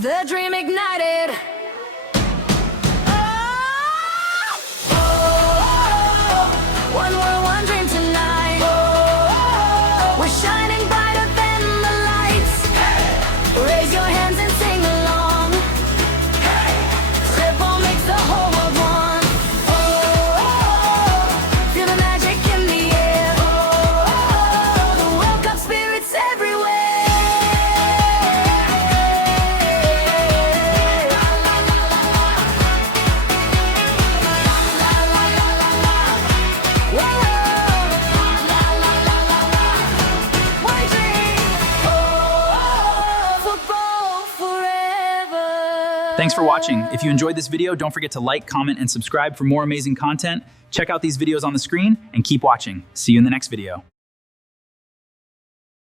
The dream ignited. One world, one dream tonight. We're shining brighter than the lights. Raise your hands and sing along. Triple makes the whole world one. Feel the magic in the air. The World Cup spirit's everywhere. Thanks for watching. If you enjoyed this video, don't forget to like, comment, and subscribe for more amazing content. Check out these videos on the screen and keep watching. See you in the next video.